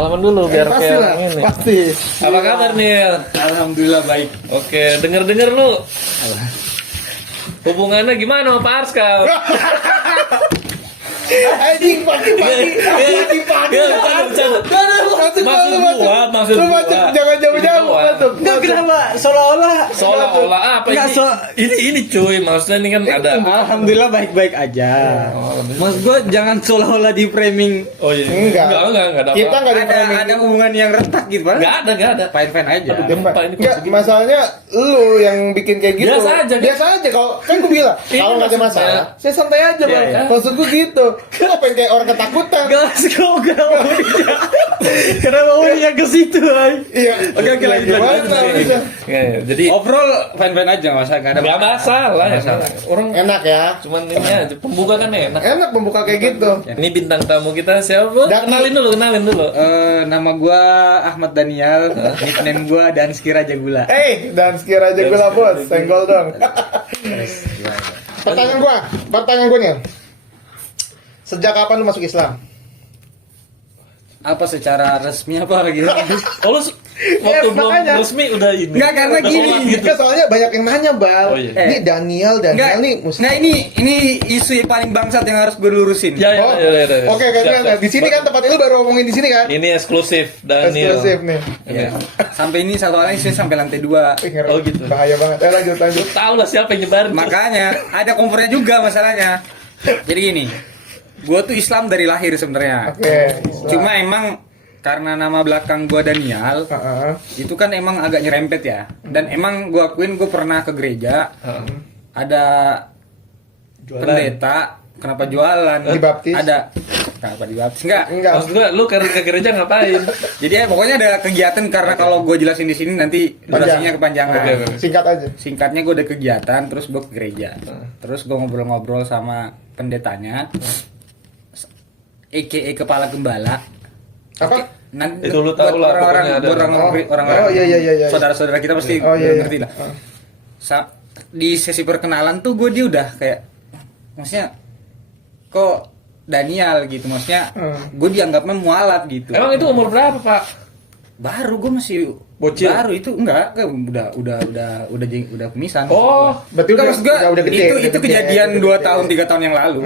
salaman dulu biar Pasti kayak lah, ini. pasti. Apa kabar Nil? Alhamdulillah baik. Oke, denger lu. Hubungannya gimana sama Pak Arskal? Anjing pagi-pagi. Maksud gua. Jangan jauh-jauh masuk. Enggak, kenapa? Seolah-olah apa ini cuy, maksudnya ini kan ada. Alhamdulillah baik-baik aja. Maksud gue jangan seolah-olah di framing. Oh iya. Enggak ada. Kita enggak ada framing. Ada hubungan yang retak gitu, Pak. Enggak ada. Fine-fine aja. Pak, ini Enggak, masalahnya lu yang bikin kayak gitu. Biasa aja. Kalau kan gue bilang, kalau nggak ada masalah, saya santai aja, Bang. Iya. Maksud gue gitu. Lu ngapain kayak orang ketakutan? Kenapa udah ke situ, ay? Iya. Oke, lanjut. Jadi Overall fine-fine aja, masa enggak ada enggak masalah ya. Orang Enak ya. cuman ini aja pembuka kan enak. Enak membuka kayak gitu. Ini bintang tamu kita siapa? Daki. Kenalin dulu. Nama gua Ahmad Daniel, nickname gua Danski Raja Gula. Dan sekira aja gue lah bos, senggol dong. Pertanyaan gue nih. Sejak kapan lu masuk Islam? Apa secara resmi apa gitu? Oh lu waktu belum makanya. resmi udah ini. Enggak, karena Udah gini. sholat gitu. Kan soalnya banyak yang nanya, Bal. Oh, iya. Ini Daniel nih muslim. Nah ini isu yang paling bangsat yang harus gue lurusin. Ya. Oke, kan di sini kan tempat lu baru ngomongin di sini kan? Ini eksklusif Daniel. Eksklusif nih. Ya. Sampai ini satu orang istri sampai lantai 2. Oh, gitu. Bahaya banget. Lanjut. Tahu lah siapa yang nyebarin. Makanya ada kompornya juga masalahnya. Jadi gini, gue tuh Islam dari lahir sebenarnya. Oke, Islam. Cuma emang karena nama belakang gue Daniel, itu kan emang agak nyerempet ya. Dan emang gue akuin gue pernah ke gereja, ada pendeta, kenapa jualan? Dibaptis? Ada, kenapa dibaptis? Enggak. Maksud gua lu ke gereja ngapain? Jadi ya, pokoknya ada kegiatan karena kalau gue jelasin di sini nanti durasinya kepanjangan. Oke. Singkat aja. Singkatnya gue ada kegiatan, terus gue ke gereja, terus gue ngobrol-ngobrol sama pendetanya, EKE kepala gembala. Apa? Nanti Itu lu tahu lah, pokoknya ada. orang-orang Oh, iya. saudara-saudara kita pasti Iya. ngerti lah. Di sesi perkenalan tuh gue dia udah kayak, maksudnya kok Daniel gitu, maksudnya gue dianggapnya mualaf gitu. Emang itu umur berapa, Pak? Baru gue masih Bocil? baru itu enggak udah pemisan. Oh, Berarti Enggak, maksud gua, udah gede. itu kejadian 2 tahun 3 tahun yang lalu.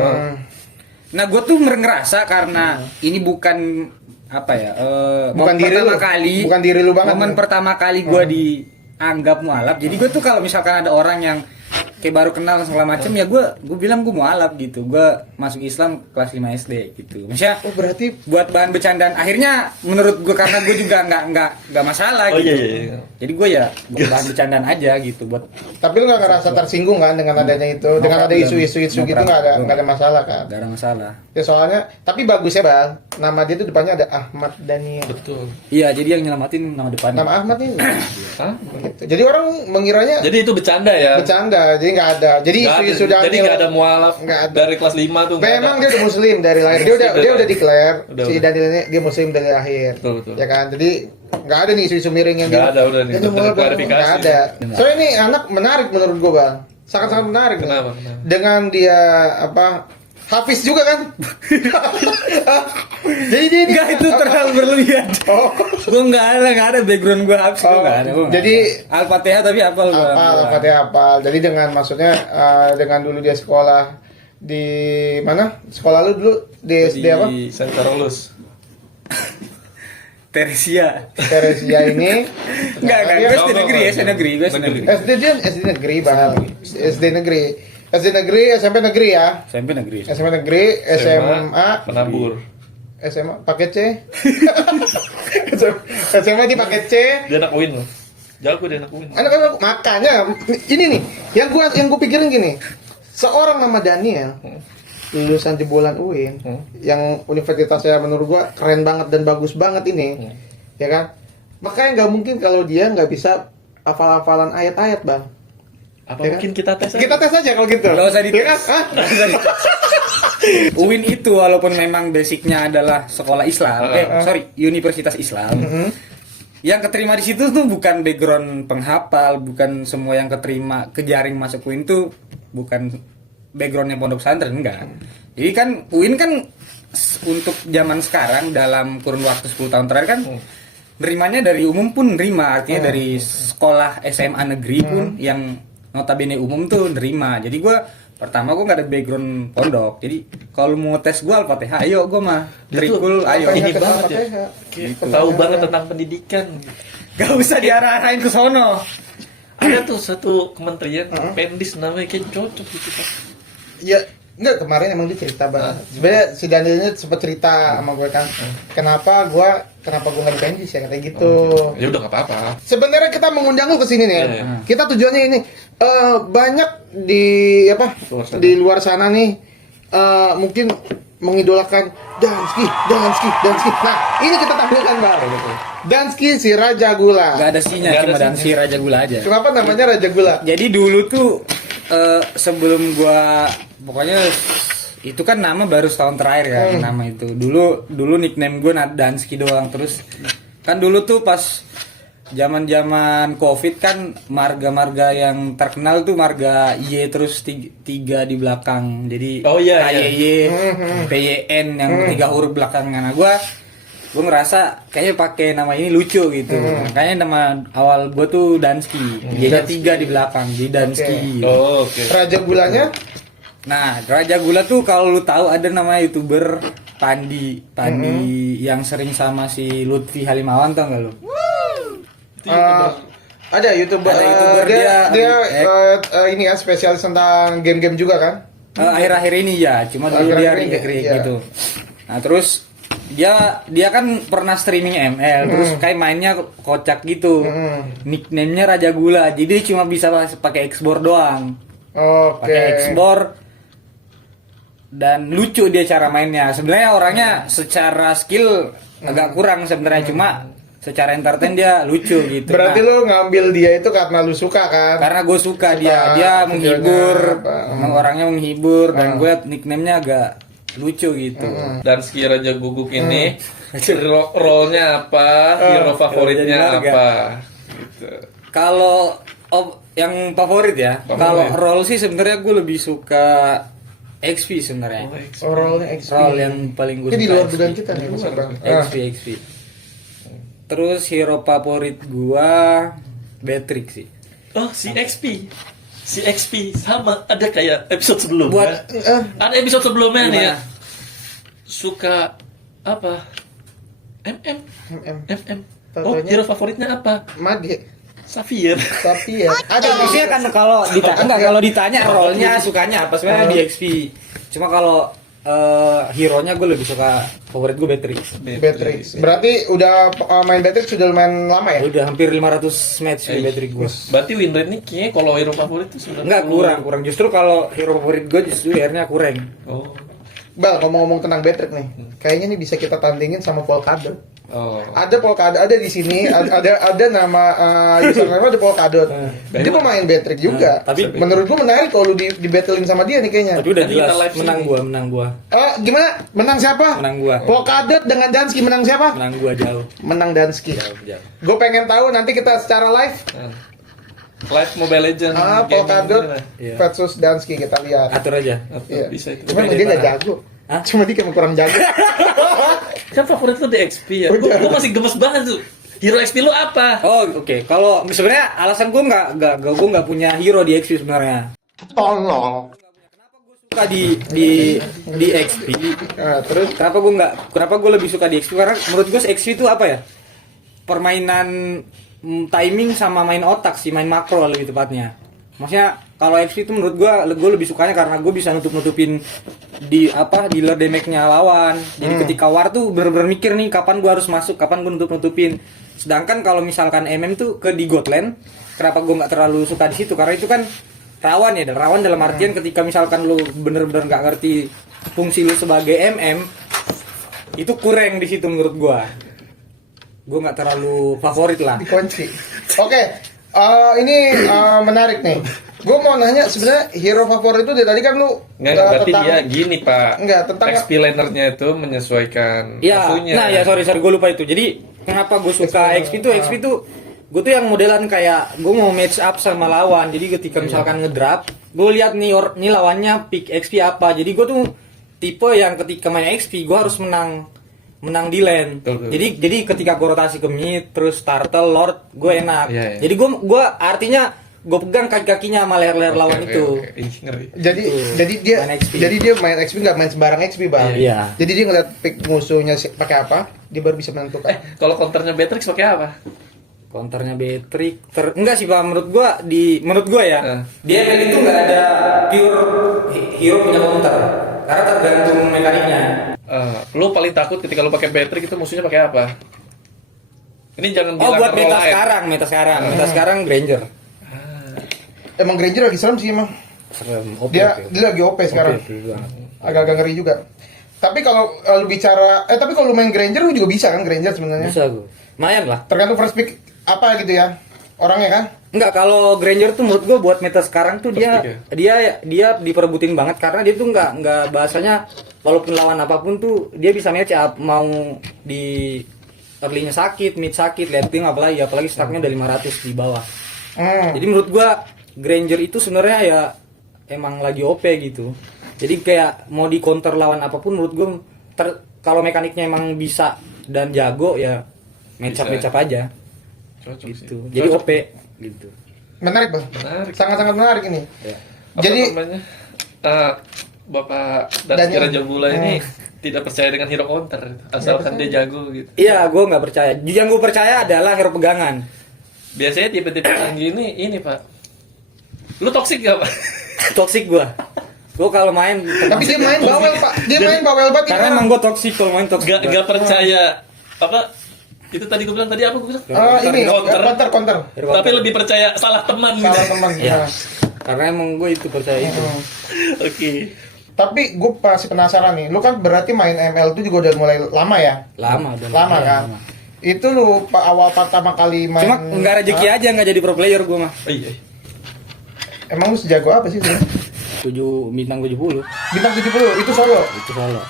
Nah, gue tuh ngerasa karena ini bukan apa ya? Bukan diri pertama lu. kali. Bukan diri lu banget. Momen pertama kali gue dianggap mualaf. Jadi gue tuh kalau misalkan ada orang yang kayak baru kenal segala macem, ya gue bilang gue mualaf gitu. Gue masuk Islam kelas 5 SD gitu. Maksudnya berarti buat bahan bercandaan. Akhirnya menurut gue karena gue juga nggak masalah Oh, gitu. iya. Jadi gue ya buat bahan bercandaan aja gitu buat. tapi lu nggak ngerasa tersinggung kan dengan adanya itu, dengan ada isu-isu gitu nggak ada masalah kan? Gak ada masalah. Ya soalnya, tapi bagusnya Bang, nama dia tuh depannya ada Ahmad Daniel. Betul. Iya, jadi yang nyelamatin nama depan. Nama Ahmad ini. Hah? Gitu. Jadi orang mengiranya Jadi itu bercanda ya? bercanda, jadi nggak ada. Jadi Nggak ada. isu-isu Daniel. Jadi nggak ada mualaf Nggak ada. dari kelas 5 tuh. nggak Memang ada. dia udah muslim dari lahir. Dia udah declare Udah. si Daniel ini dia muslim dari lahir. Betul. Ya kan? Jadi nggak ada nih isu-isu miring yang Nggak ada, udah nih. Dia Udah mualaf, klarifikasi. nggak ada. Soalnya ini anak menarik menurut gua, Bang. Sangat-sangat menarik. nih. Kenapa? Dengan dia Hafiz juga kan? Jadi dia Enggak, itu terlalu berlebihan. Oh. Gue nggak ada background gue habis Oh, nggak ada. jadi Al-Fatihah tapi apal gue. Al-Fatihah. Jadi dengan maksudnya dengan dulu dia sekolah di mana? Sekolah lu dulu di SD apa? Di Santa Rolus. Teresia. Teresia ini. Enggak, Dia- gue SD negeri, SD negeri, gue SD negeri. SD negeri, Bang. SD negeri. SD negeri, SMP negeri ya. SMP negeri. SMP negeri, SMA, Penabur. SMA paket C. SMA di paket C. Dia anak UIN loh. Jago dia anak UIN. Anak-anak makanya ini nih yang gua pikirin gini. Seorang nama Daniel lulusan jebolan UIN yang universitasnya menurut gua keren banget dan bagus banget ini. Ya kan? Makanya nggak mungkin kalau dia nggak bisa hafal-hafalan ayat-ayat, Bang. Apa Ya kan? mungkin kita tes aja? Kita tes aja kalau gitu. Nggak usah dites. Ya kan? Hah? UIN itu walaupun memang basicnya adalah sekolah Islam, Universitas Islam. Yang keterima di situ tuh bukan background penghafal, bukan semua yang kejaring masuk UIN tuh bukan backgroundnya pondok pesantren, enggak. Jadi kan UIN kan untuk zaman sekarang dalam kurun waktu 10 tahun terakhir kan nerimanya dari umum pun nerima, artinya dari sekolah SMA negeri pun yang notabene umum tuh nerima. Jadi gue pertama gue nggak ada background pondok, jadi kalau mau tes gue Al-Fatihah, ayo gue mah trikul, ayo. Ini banget ya. Tahu banget tentang pendidikan. Gak usah diarah-arahin ke sono. Ada tuh satu kementerian Pendis namanya kayak cocok gitu Pak. Ya, enggak, kemarin emang dia cerita banget. Sebenarnya si Daniel ini sempat cerita sama gue kan, kenapa gue nggak di Pendis ya, kayak gitu. Ya udah nggak apa-apa. Sebenarnya kita mengundang lu ke sini nih ya. Iya. Kita tujuannya ini banyak di Luar sana. di luar sana nih mungkin mengidolakan Dansky. Nah, ini kita tampilkan Bang. Dansky si Raja Gula. Gak ada sinya, Nggak ada cuma sinya. Dansi Raja Gula aja. Kenapa namanya Raja Gula? Jadi dulu tuh sebelum gua pokoknya itu kan nama baru setahun terakhir kan nama itu. Dulu nickname gua Dansky doang, terus kan dulu tuh pas zaman Covid kan marga-marga yang terkenal tuh marga Y terus tiga di belakang. Jadi Oh, iya, iya. KYY, PYN yang 3 huruf belakangan. Nah, gua ngerasa kayaknya pakai nama ini lucu gitu. Makanya nama awal gua tuh Dansky. Y-nya 3 di belakang, jadi Dansky. Oh, oke. Raja Gulanya Nah, Raja Gula tuh kalau lu tahu ada nama YouTuber Pandi yang sering sama si Lutfi Halimawan, tau gak lu? ada YouTuber, Ada YouTuber dia ini ya spesialis tentang game-game juga kan? Akhir-akhir ini ya, cuma dulu dia Akhir-akhir ini, rintik-rintik iya. gitu. Nah, terus dia kan pernah streaming ML, terus kayak mainnya kocak gitu. Nickname-nya Raja Gula, jadi cuma bisa pakai Xbox doang. Oke. Pakai Xbox dan lucu dia cara mainnya. Sebenarnya orangnya secara skill agak kurang sebenarnya, cuma secara entertain dia lucu gitu. Berarti Nah, lu ngambil dia itu karena lu suka kan? karena gue suka Suka dia videonya menghibur, apa, orangnya menghibur dan gue nickname-nya agak lucu gitu. Dansky Raja Guguk ini role-nya apa? Hero favoritnya jadi marga. apa? Gitu. Kalau yang favorit ya, kalau role sih sebenarnya gue lebih suka XP sebenarnya. Oh, role-nya XP. Role yang paling gue Ini di suka luar XP. dugaan kita nih, Mas Bang. XP. Terus hero favorit gua Beatrix sih. Oh, si XP sama ada kayak episode sebelumnya. Buat Ada episode sebelumnya nih ya. Gimana? Suka apa? MM. MM. Oh, Tatonya- hero favoritnya apa? Mage. Safir. Tapi ya ada maksudnya kan kalau ditanya role-nya sukanya apa sebenarnya di XP. Cuma kalau hero-nya gue lebih suka favorit gue Beatrix. Beatrix. Berarti udah main Beatrix sudah lumayan lama ya? Udah hampir 500 match di Beatrix gue. Berarti win rate nih kayaknya kalau hero favorit itu 90. Enggak, kurang. Justru kalau hero favorit gue justru akhirnya kurang. Oh. Bal, ngomong-ngomong tentang Beatrix nih, kayaknya nih bisa kita tandingin sama Polkadot. Oh. Ada Polkadot, ada di sini, ada nama username ada Polkadot. Dia pemain Beatrix juga. Tapi Menurut gua menarik kalau di battlein sama dia nih kayaknya. udah Nanti jelas kita live menang gua. Gimana? Menang siapa? Menang gua. Polkadot dengan Dansky menang siapa? Menang gua jauh. Menang Dansky. Jauh. Gue pengen tahu nanti kita secara live. Live Mobile Legends. gaming Polkadot gimana? Iya. versus Dansky kita lihat. Atur aja. Iya. Bisa itu. Cuma dia nggak jago. Hah? Cuma dia kayak kurang jago. Kan favorit lu di XP ya. Lu masih gemes banget tuh. Hero XP lu apa? Oh, oke. Kalau sebenarnya alasan gue nggak punya hero di XP sebenarnya. Tolong. Suka di XP. Nah, terus Kenapa gue lebih suka di XP? Karena menurut gue XP itu apa ya? Permainan timing sama main otak sih, main makro lebih tepatnya. Maksudnya kalau XP itu menurut gue lebih sukanya karena gue bisa nutupin dealer damage-nya lawan. Jadi ketika war tuh bener-bener mikir nih kapan gue harus masuk, kapan gue nutupin. Sedangkan kalau misalkan MM tuh di Godland, kenapa gue nggak terlalu suka di situ? Karena itu kan rawan ya, rawan dalam artian ketika misalkan lu bener-bener nggak ngerti fungsi lu sebagai MM, itu kurang di situ menurut gue. Gue nggak terlalu favorit lah. dikunci. Oke, ini menarik nih. Gue mau nanya sebenarnya hero favorit itu dari tadi kan lu Enggak, berarti dia gini Pak. Enggak, tentang XP lanernya itu menyesuaikan Ya, musuhnya. nah ya sorry gue lupa itu. Jadi kenapa gue suka XP tuh gue tuh yang modelan kayak gue mau match up sama lawan. Jadi ketika misalkan ngedrap, gue lihat nih lawannya pick XP apa. Jadi gue tuh tipe yang ketika main XP gue harus menang di lane. Betul. Jadi ketika gue rotasi ke mid terus turtle lord gue enak. Iya, iya. Jadi gue artinya gue pegang kaki-kakinya sama leher-leher lawan itu. Oke. Ih, ngeri. Jadi dia Main XP. jadi dia main XP nggak main sembarang XP bang. Iya. Jadi dia ngeliat pick musuhnya pakai apa, dia baru bisa menentukan. Kalau counternya Beatrix pakai apa? Counternya Beatrix enggak sih Pak, menurut gua ya. Eh. Dia itu enggak ada pure hero punya counter. Karena tergantung mekaniknya. Lu paling takut ketika lu pakai Beatrix itu musuhnya pakai apa? Ini jangan Oh, bilang buat role lain. meta sekarang Granger. Emang Granger lagi serem sih emang. Serem. Dia lagi OP sekarang. Agak-agak ngeri juga. Tapi kalau lu bicara, tapi kalau lu main Granger lu juga bisa kan Granger sebenarnya. Bisa gua. Lumayan lah. Tergantung first pick apa gitu ya orangnya kan. Enggak, kalau Granger tuh menurut gua buat meta sekarang tuh dia diperebutin banget karena dia tuh enggak bahasanya walaupun lawan apapun tuh dia bisa match up, mau di early-nya sakit, mid sakit, late game apalagi stacknya udah 500 di bawah. Jadi menurut gua Granger itu sebenarnya ya emang lagi OP gitu. Jadi kayak mau di counter lawan apapun menurut gua kalau mekaniknya emang bisa dan jago ya match up aja. Cocok Gitu. sih. Jadi Cocok. OP gitu. Menarik bang. Menarik. Sangat-sangat menarik ini. Ya. Apa Jadi namanya? Bapak Daski Daniel. Raja Bula ini tidak percaya dengan hero counter asalkan dia jago gitu. Iya, gue nggak percaya. Yang gue percaya adalah hero pegangan. Biasanya tipe-tipe yang gini ini Pak. Lu toksik gak Pak? Toxic gue. Gue kalau main. tapi dia main bawel pak. Dia main bawel banget. Karena emang gue toxic kalau main toxic. Gak percaya apa? Itu tadi gue bilang tadi apa gue bilang? ini Counter. counter. Tapi lebih percaya salah teman gitu. Salah teman. Iya. Nah. Karena emang gue itu percaya itu. Oke. Tapi gue masih penasaran nih. Lu kan berarti main ML itu juga udah mulai lama ya? Lama udah. Lama kan? Itu lu awal pertama kali main. Cuma nggak rezeki aja nggak jadi pro player gue mah. Oh iya. Emang lu sejago apa sih sebenarnya? bintang 70. Bintang 70 itu solo. Itu solo.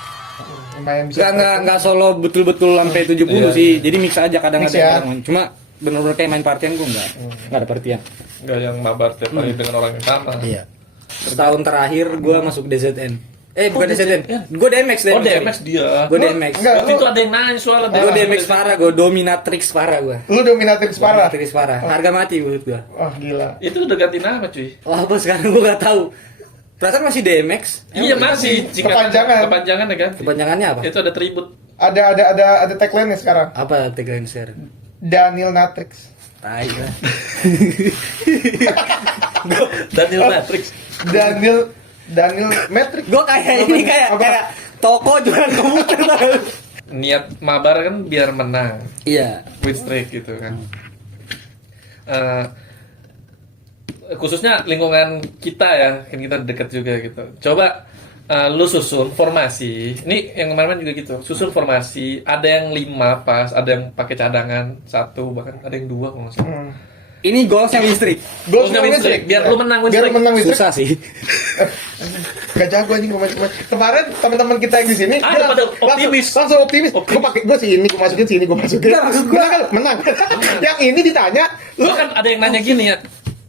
Lumayan bisa. Nggak solo betul-betul sampai 70 Iya. sih. Jadi mix aja kadang Mix ada ya. yang cuma benar-benar kayak main partian gue nggak ada partian. Gak yang mabar tiap hari dengan orang yang sama. Iya. Setahun terakhir gue masuk DZN. Bukan DZN. Gue DMX. Oh DMX dia. Gue DMX. Enggak. Waktu itu ada yang nanya soal Gue DMX parah, gue dominatrix parah gue. Lu dominatif parah. Dominatrix parah. Harga mati menurut gue. Wah gila. Itu udah ganti nama cuy. Wah apa sekarang gue nggak tahu. Perasaan masih DMX. Iya masih. Kepanjangan ya kan? Kepanjangannya apa? Itu ada tribut. Ada tagline nya sekarang. Apa tagline share? Daniel Natrix. Tai lah. Daniel Matrix. Daniel Matrix. Gue kayak ini kayak toko jualan komputer. Niat mabar kan biar menang. Iya. Win streak gitu kan. Khususnya lingkungan kita ya, kan kita dekat juga gitu. Coba lu susun formasi. Ini yang kemarin juga gitu. Susun formasi. Ada yang 5 pas, ada yang pakai cadangan 1, bahkan ada yang 2 kalau nggak salah. Ini goalsnya listrik. Goalsnya win streak. Biar lu menang win Biar streak. lu menang win streak. Susah sih. Gak jago anjing kemarin. Kemarin teman-teman kita yang di sini Ah, dia pada optimis. Langsung optimis. Gue pakai gue sini, gue masukin sini, gue masukin. Enggak, maksud gua- menang. Yang ini ditanya, lu Bahkan ada yang nanya gini ya.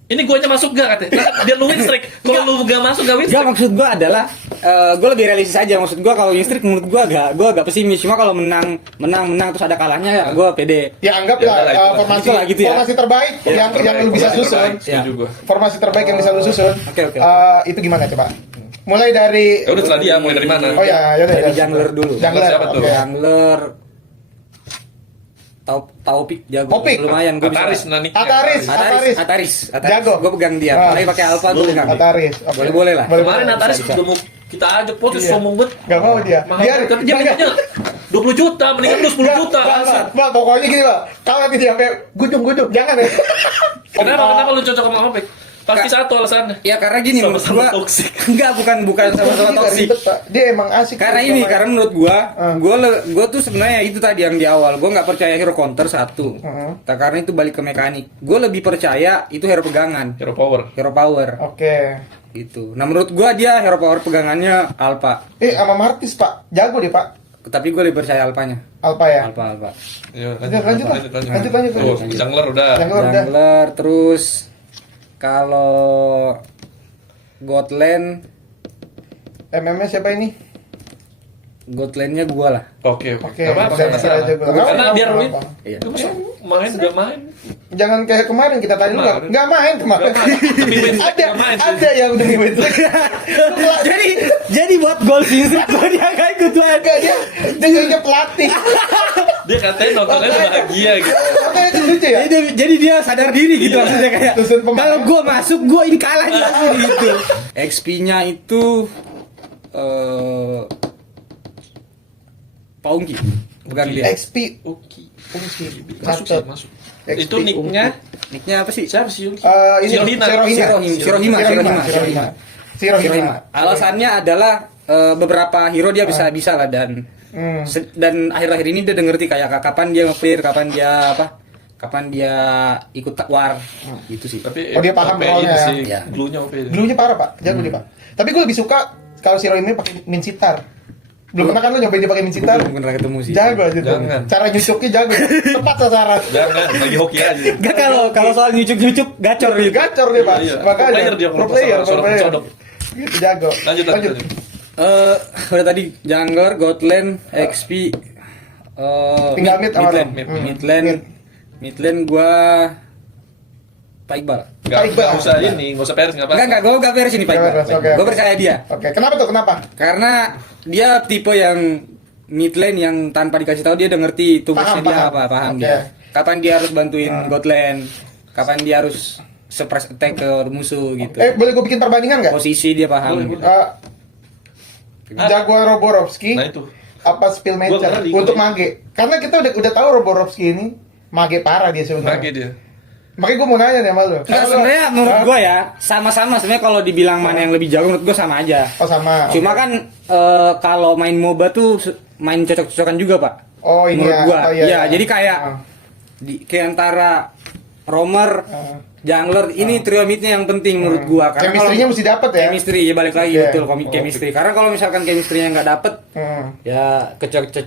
Ini guanya masuk gak katanya? Nah, biar lu win streak. Kalau lu gak masuk gak win Gak, streak. maksud gue adalah gue lebih realistis aja. Maksud gue kalau listrik menurut gue agak pesimis. Cuma kalau menang terus ada kalahnya ya gue pede. ya anggaplah Ya, itulah. formasi Itulah gitu ya. formasi terbaik yang lu bisa susun. Setuju gua. Formasi terbaik yang bisa lu susun. Oke. Itu gimana coba? Mulai dari Ya udah setelah dia mulai dari mana? Oh ya, ya Dari jungler dulu. Jungler. Siapa tuh? oke. Jungler Taupik jago. Topik. Lumayan gue Ataris bisa. nanik. Ataris. Jago. Gue pegang dia. Ah. Apalagi pakai alpha gue pegang. Ataris. oke. Boleh lah. Kemarin boleh. Ataris Bisa. udah mau kita ajak podcast Iya. sombong banget. Gak mau dia. Mahal, tapi dia mintanya 20 juta, mendingan lu 10 juta. Bang, pokoknya gini Bang. Kalau nanti dia sampai gudung-gudung, jangan ya. Kenapa lu cocok sama Opik? Pasti satu alasannya. Ya karena gini menurut Sama-sama gua toksik. enggak bukan sama-sama Dia toksik. ribet, Pak. Dia emang asik. Karena ini karena menurut gua tuh sebenarnya itu tadi yang di awal gua nggak percaya hero counter satu. Karena itu balik ke mekanik. Gua lebih percaya itu hero pegangan, Hero power. hero power Oke. gitu. Nah menurut gua dia hero power pegangannya alpha. Sama Martis, Pak. Jago dia, Pak. Tapi gue lebih percaya alpanya. Alpha ya. Alpha. Yo, Udah, lanjut lah. Lanjut. Tuh, jungler udah. Jungler udah. Jungler terus kalau Godland MM-nya siapa ini? Godland-nya gua lah. Oke. Oke, Nggak apa-apa, saya nggak serah salah. aja gua. Karena Nggak biar apa-apa. win. Iya. Itu masa main udah main. Jangan kayak kemarin kita tadi lu Kemarin. nggak main kemarin. Nggak main. Tapi win ada nggak main sih. ada yang udah win. jadi buat gol sih gua dia gak ikut main. Enggak dia juga pelatih. Dia katanya nontonnya udah bahagia gitu. Makanya itu lucu ya. Jadi dia sadar diri gitu maksudnya kayak Susun pemain. kalau gua masuk gua ini kalah nih langsung gitu. XP-nya itu Paungki bukan dia. XP Oke. Masuk Catat. sih, masuk. XP, Itu nicknya Nicknya apa sih? siapa sih? ini Sirohina. Sirohima. Sirohima. Alasannya adalah beberapa hero dia bisa lah dan akhir-akhir ini dia udah ngerti kayak kapan dia nge-clear, kapan dia ikut war gitu sih. Tapi Oh, dia paham OP role-nya ini ya. sih. Iya. Glue-nya OP. Dulunya parah pak, jago dia pak. Tapi gue lebih suka kalau Sirohima pakai min sitar. Belum pernah kan lu nyobain dia pakai min sitar? Belum pernah ketemu sih. Jago aja tuh. Jangan. Cara nyucuknya jago. Tepat sasaran. Jangan lagi hoki aja. Enggak kalau soal nyucuk gacor gitu. Gacor dia pak. Iya. Makanya. Pro player dia, Pro player. sodok- Pro player. sodok. Gitu jago. Lanjut. Udah tadi Jungler, Godland, XP, Tinggal mid sama mid, Rom. Midlane gua Pak Iqbal. Nggak usah ini, nggak usah Paris, nggak apa-apa. Enggak, gua versi ini Pak Nggak Iqbal. beres, oke. Gua percaya dia. Oke, kenapa tuh? Kenapa? Karena dia tipe yang midlane yang tanpa dikasih tahu dia udah ngerti tugasnya dia Paham. apa, paham Oke. dia. Kapan dia harus bantuin Godland, kapan dia harus suppress attack ke musuh gitu. Boleh gue bikin perbandingan nggak? Posisi dia paham. Boleh, gitu. Jagoan Roborovski Nah itu. apa Spillmaker Gua ngeri, untuk gua. mage? Karena kita udah tahu Roborovski ini mage parah dia sebenarnya. Lagi dia. Makanya gue mau nanya nih sama lu. Enggak, sebenarnya menurut gua ya sama-sama sebenarnya kalau dibilang mana yang lebih jago menurut gua sama aja. Oh sama. Cuma oke. kan kalau main MOBA tuh main cocok-cocokan juga, Pak. Oh ini Menurut ya. gua. Oh, Iya, jadi kayak Ah. kayak antara Romer, Jungler ini trio midnya yang penting menurut gua karena Chemistry-nya kalau- mesti dapet ya. Chemistry ya balik lagi Oke. betul chemistry. Karena kalau misalkan chemistry-nya nggak dapet ya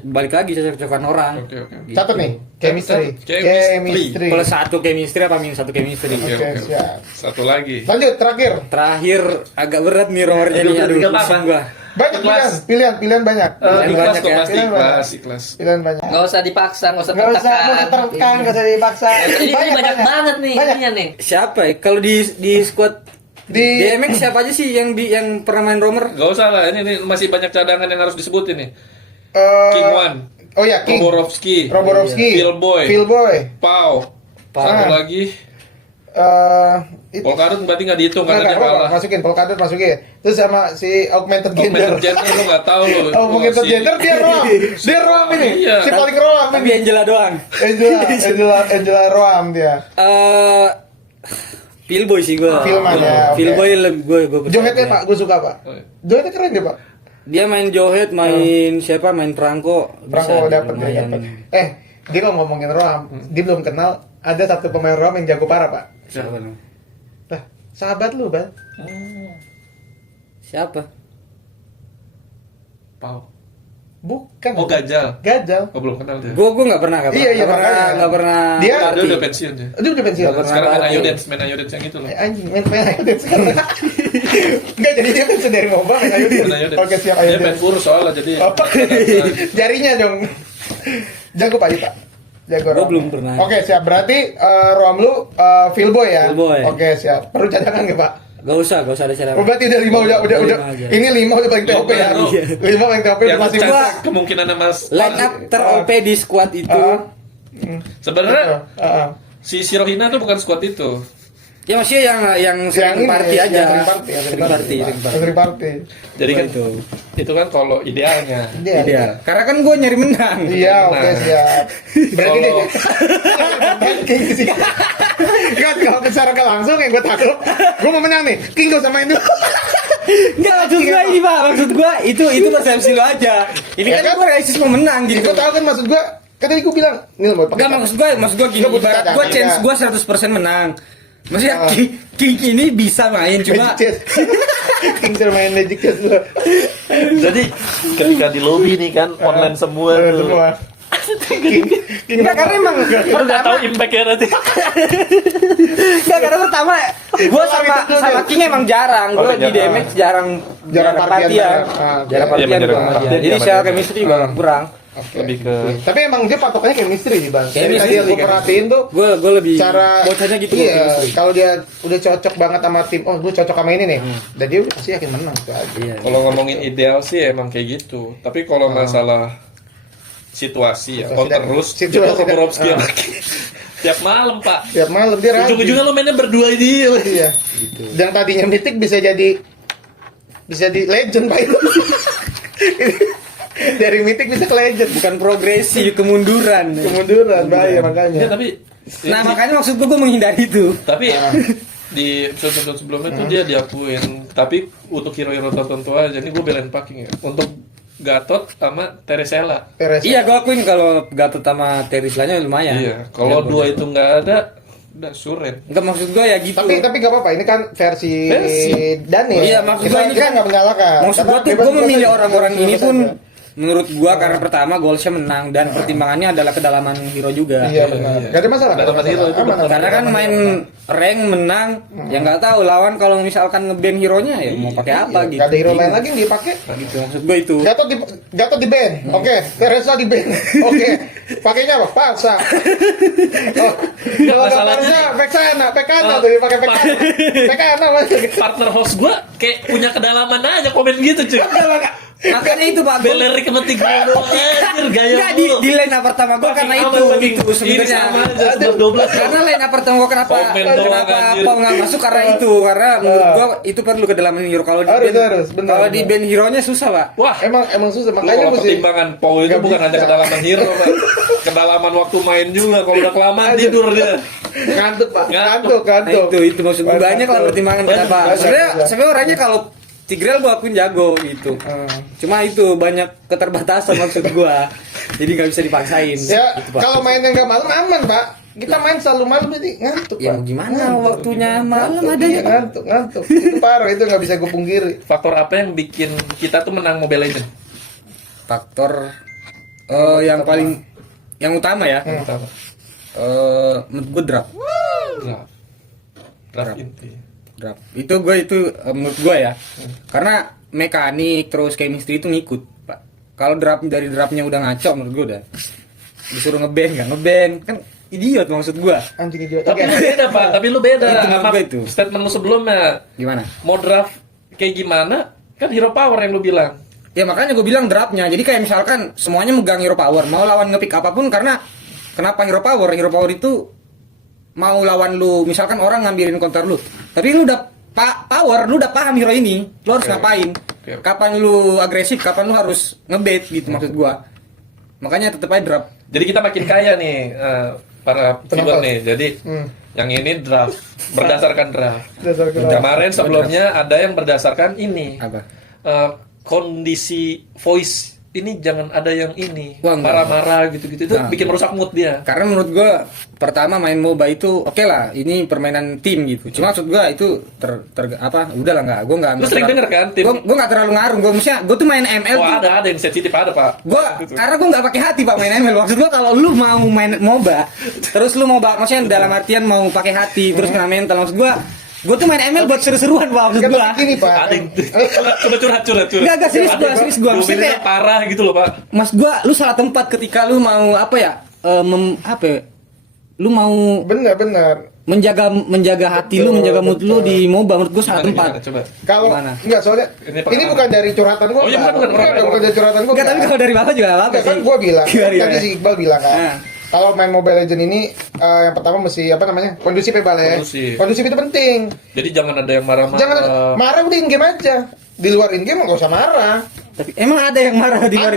balik lagi cocok-cocokan orang. Oke. Gitu. Catat nih, chemistry. Chemistry. Plus satu chemistry apa minus satu chemistry. Oke, Oke, oke. siap. Satu lagi. Lanjut terakhir. Terakhir agak berat nih Romer jadi Aduh, aduh nggak pusing apa-apa. gua. Banyak Ikhlas. pilihan banyak. Pilihan Ikhlas banyak kok ya. pasti Pilihan banyak. ikhlas. Pilihan banyak. Nggak usah dipaksa, nggak usah Nggak usah tertekan. tertekan, nggak usah dipaksa. Ini banyak banget nih, Banyak. ininya nih. Siapa ya? Kalau di squad Di DMX siapa aja sih yang pernah main Romer? Gak usah lah, ini masih banyak cadangan yang harus disebut ini. King One, Oh ya, King. Roborovski, Philboy. Pau, satu Ah. lagi. Itu Polkadot berarti nggak dihitung karena dia Enggak, kalah. masukin Polkadot masukin. Terus sama si Augmented Gender. Augmented Gender lu nggak tahu lu. Augmented Gender dia Roam. Dia Roam ini. Iya. Si paling Roam Tapi ini. Angela doang. Angela Roam dia. Philboy sih gua. Philman ya, oke. Philboy lebih gua percaya Johetnya dia. Pak, gue suka Pak. Oh, iya. Johetnya keren dia Pak. Dia main Johet, main siapa? Main Franco. Franco Bisa, dapat dia lumayan. dapat. Dia kalau ngomongin Roam, dia belum kenal ada satu pemain Roam yang jago parah Pak. Siapa? namanya? Lah, sahabat lu Bang. Siapa? Pau. Bukan. Oh Gajal. Gajal. Oh belum kenal dia. Gua nggak pernah Iya, makanya. nggak pernah. Dia Dia arti. udah pensiun dia. Dia udah pensiun. Nggak pernah. Sekarang main Ngerti. Ayodance, main Ayodance yang itu loh. Anjing, main ayo sekarang. Enggak, jadi dia pensiun dari MOBA main ayo Main Ayodance. Oke, siap Dia ayo. main kurus soalnya jadi. Oh, jarinya dong. Jago Pak Ita. Jago. Gua Roam. belum pernah. Oke, siap. Berarti Roam lu Philboy ya? Philboy. Oke, siap. Perlu cadangan enggak, Pak? Gak usah ada cara. Oh, berarti udah 5 udah. Lima aja. Ini 5 udah paling TOP ya. Iya. 5 paling TOP udah Yang masih masih gua- kemungkinan Mas. Line up ter-OP di squad itu. Sebenarnya Heeh. si Sirohina tuh bukan squad itu. Ya maksudnya yang sering party aja. Sering party, Sering party. Sering party. Jadi kan itu. itu kan kalau idealnya. Iya. Ideal. Karena kan gue nyari menang. Iya, oke Nah. siap. Berarti Kalau- King sih. Kan kalau secara nggak langsung yang gue takut, gue mau menang nih. King gak usah main dulu. Enggak maksud gue ini Pak, maksud gue itu persepsi lu aja. Ini Ya kan kan? gue realistis mau menang Jadi gitu. gue tahu kan maksud gue. Kan tadi gue bilang, Nil mau pakai. Enggak maksud gue gini, Lu butuh ibarat gue cadangan, chance ya. gue 100% menang. Maksudnya King ini bisa main cuma Magic Chess. King suruh main Magic Chess dulu. Jadi ketika di lobby nih kan online semua. Semua. King enggak karena emang Lu nggak tahu impact ya nanti. enggak karena pertama Gua sama King emang jarang. Gua di DMX jarang partian partian. bareng. Jarang Iya, partian jarang gua sama dia. partian. Jadi Iya, secara sama chemistry juga kurang. Lebih ke Tapi emang dia patokannya chemistry sih bang. Dari Chemistry, tadi yang gue chemistry. perhatiin tuh Gua lebih cara bocahnya gitu iya, chemistry. kalau dia udah cocok banget sama tim, oh gue cocok sama ini nih, dan dia udah pasti yakin menang tuh aja. Iya. kalau ngomongin ideal sih emang kayak gitu. Tapi kalau masalah situasi ya, Situasi counter dan- terus situasi itu dan- Bobrovsky ah. yang lagi. Tiap malam pak. Tiap malam dia rajin. Ujung-ujungnya lo mainnya berdua dia. Iya. Dan tadinya Mythic bisa di legend pak itu. Dari Mythic bisa ke legend. Bukan progresi, kemunduran. Kemunduran bahaya makanya. Ya, tapi Nah, makanya maksud gua menghindari itu. tapi di episode sebelumnya tuh dia diakuin. Tapi untuk hero-hero tertentu aja, ini gue belain packing ya. Untuk Gatot sama Teresella. Perez. Iya, gua akuin kalau Gatot sama Tereslanya lumayan. Iya, kalau dua itu nggak ada, udah suren. Enggak maksud gua ya gitu. Tapi gak apa-apa, ini kan versi Daniel. Iya, maksud kita, gua ini kita kan nggak menyalahkan. Maksud Karena gua tuh bebas gua memilih saja. orang-orang ini Bebas pun saja. menurut gua karena pertama goalsnya menang dan pertimbangannya adalah kedalaman hero juga. Iya benar. Iya. Gak ada masalah. Kedalaman hero itu Aman, aman. Karena kan main rank menang, ya nggak tahu lawan kalau misalkan nge-ban hero-nya ya mau pakai apa gitu. Gak ada hero lain lagi yang dipakai. Gitu maksud gua itu. Gatot di ban, oke. Teresa di ban, oke. Pakainya apa? Paksa. Oh, kalau masalahnya- gambarnya Pekana tuh dipakai Pekana. Pekana masih. Partner host gue kayak punya kedalaman aja komen gitu cuy. Makanya itu Pak gua Beler kemetik gue doang anjir gaya Enggak di mulu. line up pertama gua karena Packing itu aman, packing. itu Ini sebenarnya. sama aja 11-12. Karena line up pertama gua kenapa Komen doang, kenapa anjir. Paul nggak masuk karena itu karena menurut gua itu perlu kedalaman hero kalau di Harus, band harus, benar, kalau di benar. band hero-nya susah Pak. Wah, Emang susah lu makanya kalau mesti pertimbangan Paul itu Nggak bukan bisa. hanya kedalaman hero, Pak. Kedalaman waktu main juga. Kalau udah kelamaan Aduh. tidur dia. ngantuk pak, Ngantuk. ngantuk. Nah, itu maksud gua banyak lah pertimbangan kenapa. Sebenarnya orangnya kalau Tigreal gua akuin jago gitu. Cuma itu banyak keterbatasan maksud gua. Jadi nggak bisa dipaksain. Ya Gitu, Pak. kalau main yang nggak malam aman pak. Kita main selalu malam jadi ngantuk Ya pak. mau gimana waktunya malam Ngantuk, adanya iya, ngantuk. Itu parah itu nggak bisa gue pungkiri. Faktor apa yang bikin kita tuh menang Mobile Legends? faktor yang paling yang utama ya. Pertama, Menurut gue draft. draft. Draft inti. Draft. Itu menurut gue ya. Karena mekanik terus chemistry itu ngikut, Pak. Kalau dari draftnya udah ngaco menurut gue udah disuruh ngeband nggak ngeband kan idiot maksud gue. Anjing idiot. Tapi Oke. lu beda pak, tapi lu beda Itu menurut sama gue itu. statement lu sebelumnya. Gimana? Mau draft kayak gimana? Kan hero power yang lu bilang. Ya makanya gue bilang draftnya. Jadi kayak misalkan semuanya megang hero power, mau lawan ngepick apapun karena kenapa hero power? Hero power itu mau lawan lu, misalkan orang ngambilin counter lu, tapi lu udah power, lu udah paham hero ini, lu harus Oke. ngapain? Oke. Kapan lu agresif, kapan lu harus ngebait gitu maksud gua. Makanya tetep aja draft. Jadi kita makin kaya nih para viewer Kenapa? nih. Jadi yang ini draft berdasarkan draft. Dasar kenapa? Kemarin sebelumnya ada yang berdasarkan ini. Apa? Kondisi voice ini jangan ada yang ini Wah, enggak. marah-marah gitu-gitu itu Nah. bikin merusak mood dia. Karena menurut gua pertama main MOBA itu oke lah, ini permainan tim gitu. Cuma maksud gua itu udah lah nggak, gua nggak. Lu sering denger kan tim? Gua nggak terlalu ngaruh, gua tuh main ML Oh tuh. ada yang sensitif ada pak. Gitu. Karena gue nggak pakai hati pak main ML. Maksud gue kalau lu mau main MOBA, terus lu mau maksudnya dalam artian mau pakai hati, terus kena mental. Maksud gue tuh main ML buat seru-seruan pak. Maksud Kan gue. tapi gini pak. Ada yang coba curhat. Nggak, serius gua, serius gua. Maksudnya Mobilnya kayak- parah gitu loh pak. Mas gue, lu salah tempat ketika lu mau apa ya? Lu mau Benar. menjaga hati lu, menjaga mood lu di MOBA. Menurut gue salah Gimana, tempat. coba. Kalau Gimana? enggak soalnya Ini ini, pengalaman. bukan dari curhatan gua. Oh, iya, Pak. bukan Bukan dari curhatan gua. Enggak, tapi kalau dari bapak juga nggak apa-apa Enggak, sih. kan gua bilang. Gimana, Tadi gimana? si Iqbal bilang kan. Nah. Kalau main Mobile Legend ini yang pertama mesti apa namanya? Kondusif ya, Bal ya. Kondusif. Kondusif itu penting. Jadi jangan ada yang marah-marah. Jangan marah udah in game aja. Di luar in game enggak usah marah. Tapi emang ada yang marah di luar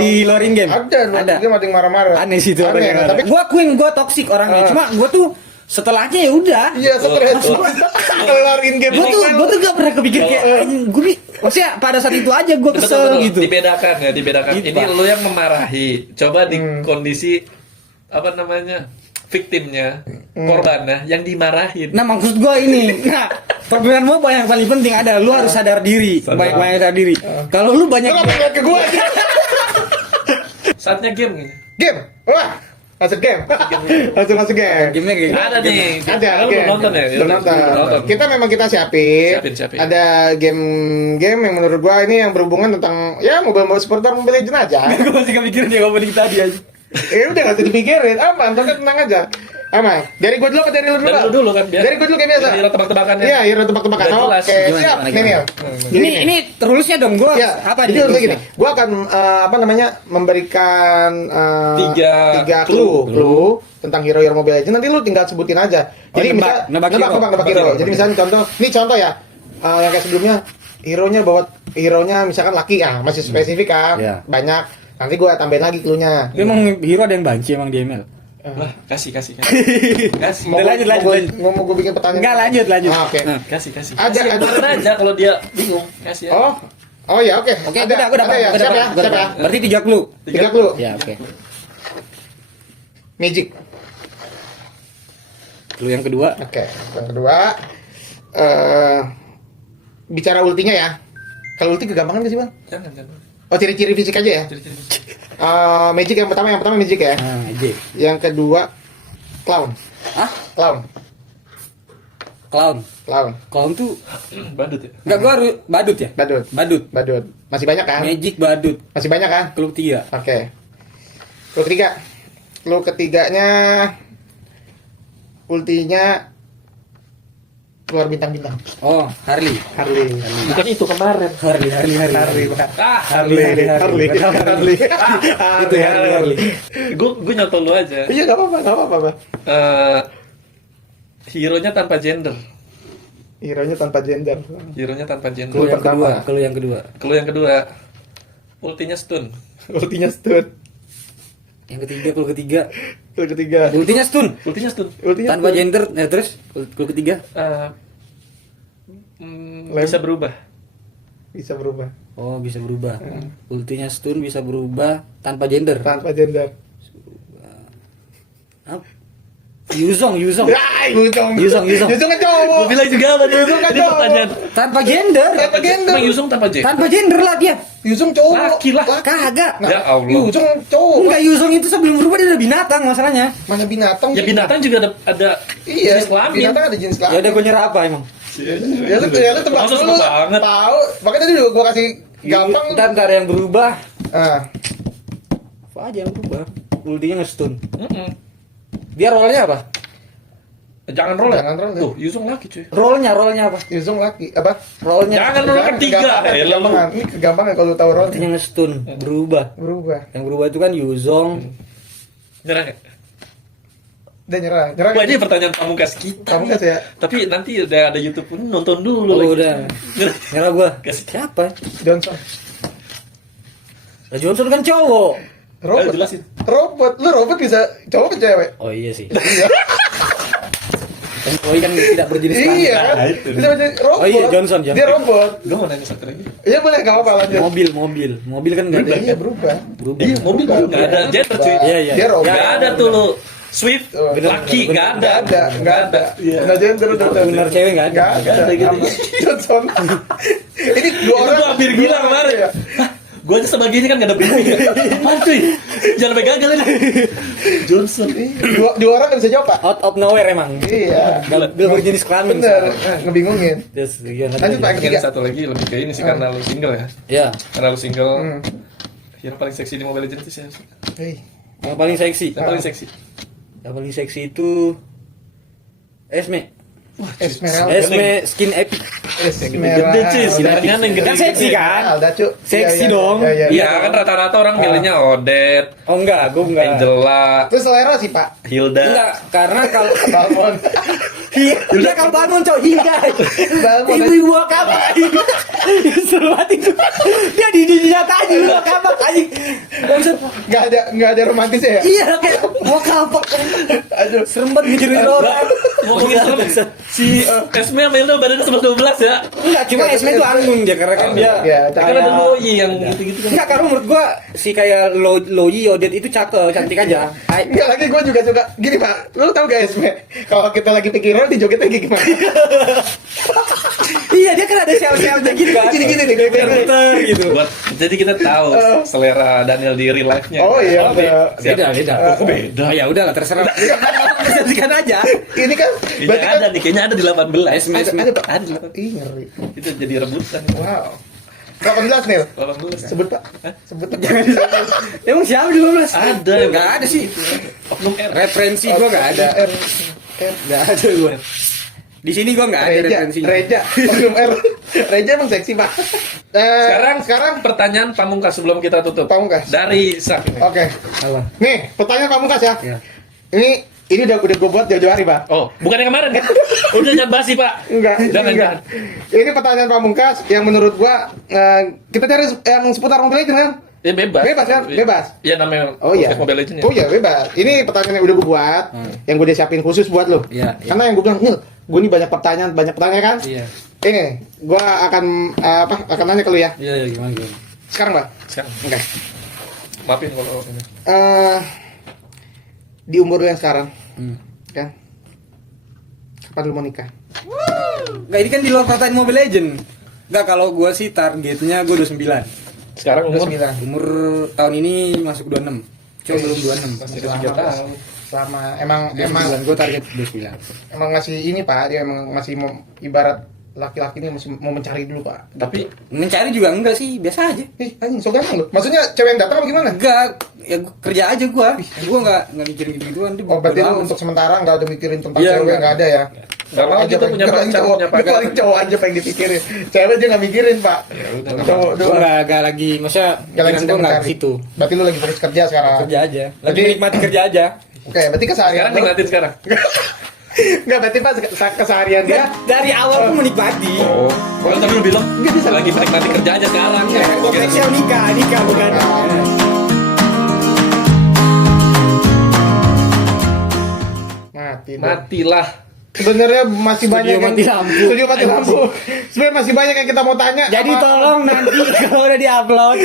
di luar in game? Ada, luar in game ada yang marah-marah. Aneh sih itu orang Aneh, yang nah, marah. tapi Gua akuin gua toksik orangnya. Cuma gua tuh setelahnya ya udah. iya stres. Keluar in game. Gua tuh gak pernah kepikir kayak gue maksudnya pada saat itu aja gua kesel Betul. gitu. Dibedakan. Gitu, Ini Pak. lu yang memarahi. Coba di kondisi apa namanya? Victimnya, korbannya yang dimarahin. Nah maksud gua ini, perbedaan MOBA yang paling penting ada, lu harus sadar diri, banyak sadar diri. Kalau lu banyak Kenapa ngeliat ke gua aja? Saatnya game gitu. Game. Wah. Masuk game. Langsung masuk game. Game-nya kayak gitu. Ada nih. Ada. Lu belum nonton ya? Belum nonton. Kita memang kita siapin. Siapin. Ada game-game yang menurut gua ini yang berhubungan tentang ya mobile seputar Mobile Legends aja. Gue masih kepikiran dia opening tadi aja. Ya udah nggak usah dipikirin. Aman, tenang aja. Aman. Dari gua dulu apa dari lu dulu? Dari Pak? lu dulu kan, biar. Dari gua dulu kayak biasa. Hero tebak-tebakannya. Iya, hero tebak-tebakan. Udah jelas. Oke, Gimana, siap. gimana, Nih, Nil. Ini rules-nya dong gua. Ya, Apa jadi nih? harus gini. rules-nya? Gua akan apa namanya memberikan Tiga clue tentang hero-hero Mobile Legends. Nanti lu tinggal sebutin aja. Jadi nebak nebak hero. hero. Jadi misalnya contoh ya. Yang kayak sebelumnya hero-nya misalkan laki ya, masih spesifik kan. Iya. Banyak. Nanti gua tambahin lagi clue-nya. Tapi emang hero ada yang banci emang di ML. Lah, kasih. Kasih. Udah, lanjut. Mau gue bikin pertanyaan. Enggak, lanjut. Ah, oke. Kasih. Ada. Ada aja kalau dia bingung. Kasih ya. Oh ya, oke. Oke, Ada udah, ya. Siap ya. Berarti 3 clue. 3 clue. Ya, oke. Magic. Clue yang kedua. Oke. Yang kedua bicara ultinya ya. Kalau ulti kegampangan gak sih, Bang? Jangan. Oh, ciri-ciri fisik aja ya. Ciri-ciri. Magic yang pertama Magic ya. Aja. Yang kedua clown. Ah, Clown. clown tuh Badut ya. enggak gua harus badut ya? Badut. Masih banyak kan? Magic badut. Masih banyak kan? Clue 3. Oke. Clue ketiga. Clue ketiganya ultinya keluar bintang-bintang. Oh, Harley. Bukan itu kemarin. Harley. Bukan. Harley. Itu Harley. Gue nyontoh lu aja. Iya, enggak apa-apa. Hero-nya tanpa gender. Hero-nya tanpa gender. Clue yang pertama. kedua. Clue yang kedua. Ultinya stun. Ultinya stun. Yang ketiga, clue ketiga. Clue ketiga. Ultinya stun. Ultinya stun. Ultinya Tanpa stun. gender. Ya terus clue ketiga. Bisa berubah. Bisa berubah. Oh, bisa berubah. Ultinya stun bisa berubah tanpa gender. Tanpa gender. Apa? Yuzong. Yuzong. Yuzong. Yuzong kan cowok. Gue bilang juga apa Yuzong kan Ini cowok. pertanyaan. Tanpa gender. Tanpa gender. Emang Yuzong tanpa J? Tanpa gender lah dia. Yuzong cowok. Laki lah. Kagak. Ya Allah. Yuzong cowok. Enggak, Yuzong itu sebelum berubah dia udah binatang masalahnya. Mana binatang? Ya binatang juga ada Iya, jenis kelamin. binatang ada jenis kelamin. Ya udah gue nyerah apa emang? Ya lu tebak Masa dulu. suka banget? Tahu. Makanya tadi juga gua kasih gampang. Ntar yang berubah. Ah, Apa aja yang berubah? Ultinya nge-stun. Mm-mm. Dia role-nya apa? Jangan roll ya? Jangan roll ya. Tuh, Yuzong laki cuy. Role-nya apa? Yuzong laki. Apa? Role-nya. Jangan roll ketiga. Kegampangan, Ya lu. kegampangan. Ini kegampangan kalau lu tahu roll. Ultinya nge-stun, berubah. Berubah. Yang berubah itu kan Yuzong. Nyerah nggak? Udah nyerah. Nyerah. Wah, ini pertanyaan pamungkas kita. Kamu kasih ya. Tapi nanti udah ada YouTube pun nonton dulu Oh, lagi. udah. Nyerah. Nyerah gua. Kasih. Siapa? Johnson. Lah Johnson kan cowok. Robot. Ayo, jelasin. Robot. Lu robot bisa cowok ke cewek? Oh iya sih. Yang cowok kan tidak berjenis kelamin. Iya kan? Nah, itu. Bisa jadi robot. Oh iya, Johnson. Dia robot. Gue mau nanya satu lagi. Iya boleh, enggak apa-apa lanjut. Mobil kan nggak ada. Iya berubah. Berubah. Iya, mobil Berubah. nggak ada gender cuy. Iya, iya. Dia robot. Nggak ada tuh lu. Swift, Bener, laki, nggak ada. Nggak ada. Iya. Nggak gender udah. Bener cewek nggak ada. Nggak ada gitu. Johnson. Ini dua Itu orang. gua hampir gila kemarin. ya. Gue aja sebagai ini kan gak ada briefing. Apaan cuy? Jangan sampai gagal ini. Johnson. Dua orang nggak bisa jawab Pak. Out of nowhere emang. Iya. Gak berjenis kelamin. Bener. Ngebingungin. Terus gimana? Lanjut Pak Yang ketiga. satu lagi lebih ke ini sih karena lu single ya. Ya, Karena lu single. Hmm. Hero paling seksi di Mobile Legends itu siapa? Hei. yang paling seksi. Yang paling seksi. Yang paling seksi itu Esme. Esmeralda. Skin epic. Gede cuy, sinarnya yang gede. Kan seksi kan? Esmeralda cu. Seksi Iya, iya, dong. iya, iya. Iya kan rata-rata orang milihnya Odette, Oh enggak, gue enggak. Angela, Itu selera sih Pak. Hilda. Enggak, karena kalau Balmon. Dia kalau bangun cowok hingga. Balmon. Ibu-ibu apa? Seru banget itu. Dia di nyata aja lu apa anjing. Nggak ada romantisnya ya. Iya kayak mau apa? Aduh. Serem banget mikirin orang. Ngomongin serem, si Esme sama Hilda badannya 11-12 ya. Enggak, cuma Esme itu anggun dia karena kan dia Iya, Kan ada Loi yang gitu-gitu kan. Enggak, karena menurut gua si kayak Loyi Odette itu cakep, cantik aja. Enggak lagi gue juga suka gini Pak. Lu tahu gak Esme? Kalau kita lagi pikiran di joget lagi gimana? Iya, dia kan ada siapa-siapa gitu kan. Gini-gini nih, kayak Muter gitu. Jadi kita tahu selera Daniel di real life-nya. Oh iya, Tapi- Beda, beda. Oh, beda. Ya udah lah terserah. Persepsikan aja. Ini kan Kayaknya berarti kan ada nih, kayaknya ada di 18. ada Pak. Ih, ngeri. Itu jadi rebutan. Wow. 18 nih. 18. Sebut Pak. Sebut Pak. Jangan disebut. Emang siapa 12? Ada. Enggak ada sih. Oknum R. Referensi gua enggak ada. R. Enggak ada gua. Di sini gua enggak ada Reja, referensinya. Reja, Oknum R. Reja emang seksi Pak. Sekarang pertanyaan pamungkas sebelum kita tutup. Pamungkas. Dari Sak ini. Oke. Apa? Nih, pertanyaan Pamungkas ya. Iya. Ini udah gue buat jauh-jauh hari, Pak. Oh, bukan yang kemarin kan? Udah jangan basi, Pak. Enggak, Jangan, enggak. Ini pertanyaan Pamungkas yang menurut gua kita cari yang seputar Mobile Legends kan? Ya bebas. Bebas kan? Bebas. Ya namanya Oh iya. Mobile Legends ya. Oh iya, bebas. Ini pertanyaan yang udah gue buat, yang gue udah siapin khusus buat lo. Iya, iya. Karena yang gue bilang, "Nil, gue ini banyak pertanyaan kan?" Iya. Ini, gua akan akan nanya ke lu ya. Iya, gimana. Sekarang, Pak. Sekarang. Oke. Maafin kalau ini. Di umur lu yang sekarang, kan? Kapan lu mau nikah? Enggak, ini kan di luar pertanyaan Mobile Legend. Enggak, kalau gua sih targetnya gua 29. Sekarang umur 29. Umur tahun ini masuk 26. Cuma belum 26. masih ada 3 tahun. Selama emang 29 gua target 29. emang ngasih ini Pak, dia emang masih mau ibarat laki-laki ini masih mau mencari dulu Pak. Tapi Mencari juga enggak sih, biasa aja. Ih, anjing so ganteng lu. Maksudnya cewek yang datang apa gimana? Enggak, ya gua kerja aja gua. Gua enggak mikirin gitu-gituan. Oh, berarti lu untuk sementara nggak ada mikirin tentang Iya, cewek, enggak. nggak ada ya? Nggak mau gitu punya pacar, punya pacar. Paling cowok aja pengen dipikirin. Cewek dia nggak mikirin Pak. udah, Cowok gua doang. enggak lagi, maksudnya Nggak lagi pikiran sedang gua enggak mencari. ke situ. Berarti lu lagi fokus kerja sekarang. Kerja aja. Lagi Berarti- menikmati kerja aja. Oke, berarti keseharian. sekarang nikmatin sekarang. Enggak, berarti Pak keseharian dia. Dari awal gua menikmati. Oh, kalau tadi lu bilang Nggak bisa. lagi menikmati kerja aja sekarang. Ya, Konteksnya nikah bukan. matilah. Sebenarnya masih Studio banyak mati lampu. Studio mati lampu. Sebenarnya masih banyak yang kita mau tanya. Jadi Apa- tolong nanti kalau udah diupload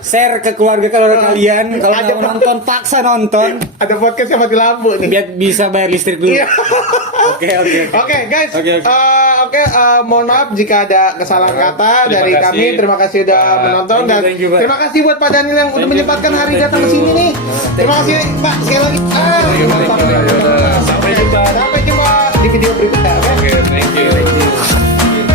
share ke keluarga kalian. Kalau Ada nggak mau nonton paksa nonton ada podcast yang mati lampu nih. biar bisa bayar listrik dulu. Iya. Oke. Oke guys, Oke. Mohon maaf jika ada kesalahan kata Terima dari kasih. kami. Terima kasih sudah Pak. menonton dan Thank you, Pak. terima kasih buat Pak Daniel yang udah menyempatkan hari Thank datang ke you. sini nih. Terima kasih Pak sekali lagi. Sampai jumpa. Sampai jumpa di video berikutnya. Oke. Oke, thank you.